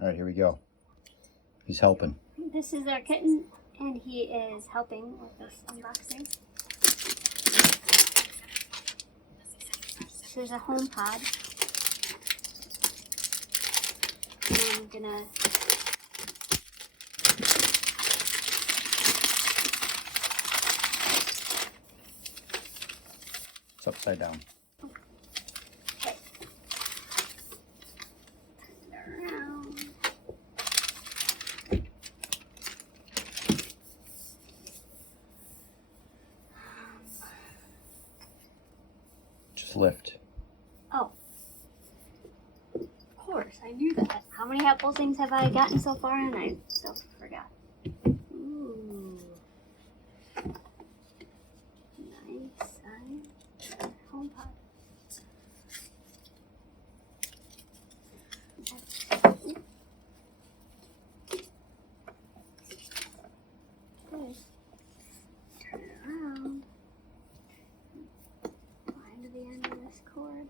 All right, here we go. He's helping. This is our kitten, and he is helping with this unboxing. This is a HomePod. And I'm gonna It's upside down. okay. Turn it around. Just lift. Oh. Of course, I knew that. How many Apple things have I gotten so far, and I still forgot. Ooh. Nice size HomePod. Good. Turn it around. Find the end of this cord.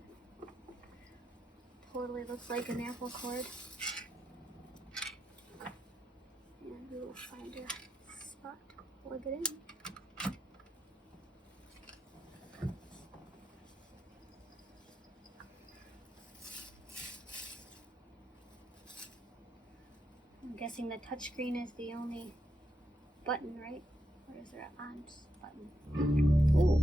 Totally looks like an Apple cord. And we will find a spot to plug it in. I'm guessing the touchscreen is the only button, right? Or is there an on button? Ooh.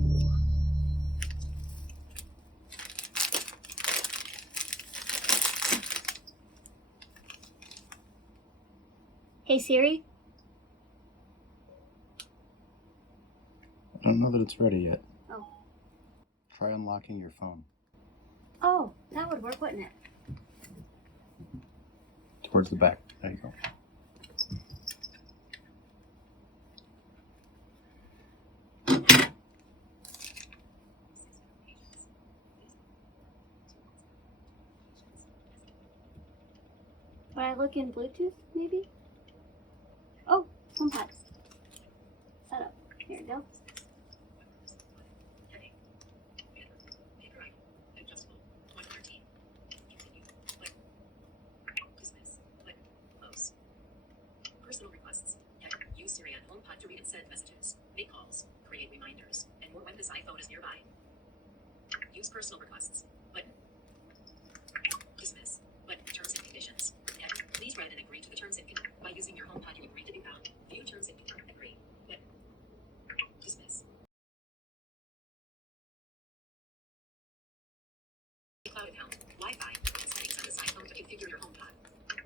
Hey Siri? I don't know that it's ready yet. Oh. Try unlocking your phone. Oh, that would work, wouldn't it? Towards the back. There you go. Would I look in Bluetooth, maybe? Oh, HomePod. Set up. Here we go. Personal requests. Use Siri on HomePod to read and send messages, make calls, create reminders, and more when this iPhone is nearby. Use personal requests. Button. Dismiss. Button. Terms and conditions. Please read and agree to the terms and conditions. By using your HomePod, you agree to be bound. View terms and conditions. Agree. Button. Dismiss. Cloud account. Wi-Fi. Settings on this iPhone to configure your HomePod.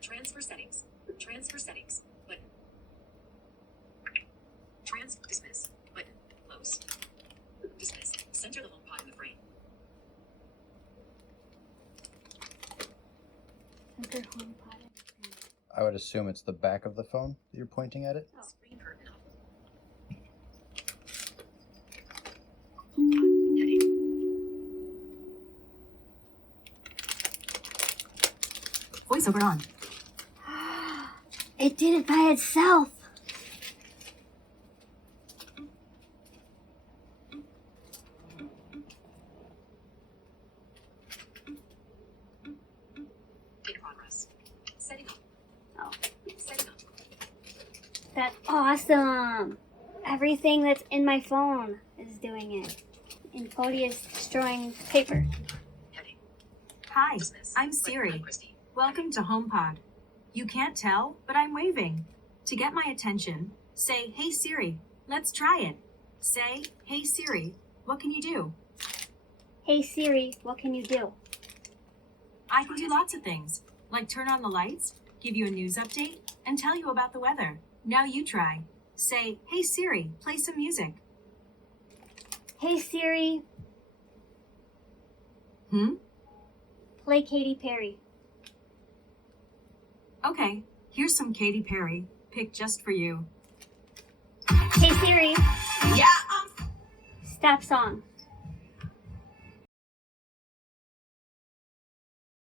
Transfer settings. Transfer settings. Button. Dismiss. Button. Close. Dismiss. Center the HomePod in the frame. Center HomePod. I would assume it's the back of the phone that you're pointing at it. Oh. Screen curtain off. Heading. Voiceover on. It did it by itself. In progress. Setting up. Oh, Setting up. that's awesome. Everything that's in my phone is doing it. And Cody is destroying paper. Heading. Hi, Dismiss. I'm Button. Siri. I'm Kristy. Welcome to HomePod. You can't tell, but I'm waving. To get my attention, say, "Hey Siri, let's try it." Say, "Hey Siri, what can you do?" Hey Siri, what can you do? I can do lots of things, like turn on the lights, give you a news update, and tell you about the weather. Now you try. Say, "Hey Siri, play some music." Hey Siri, play Katy Perry. Okay, here's some Katy Perry, picked just for you. Hey Siri, Yeah, stop song.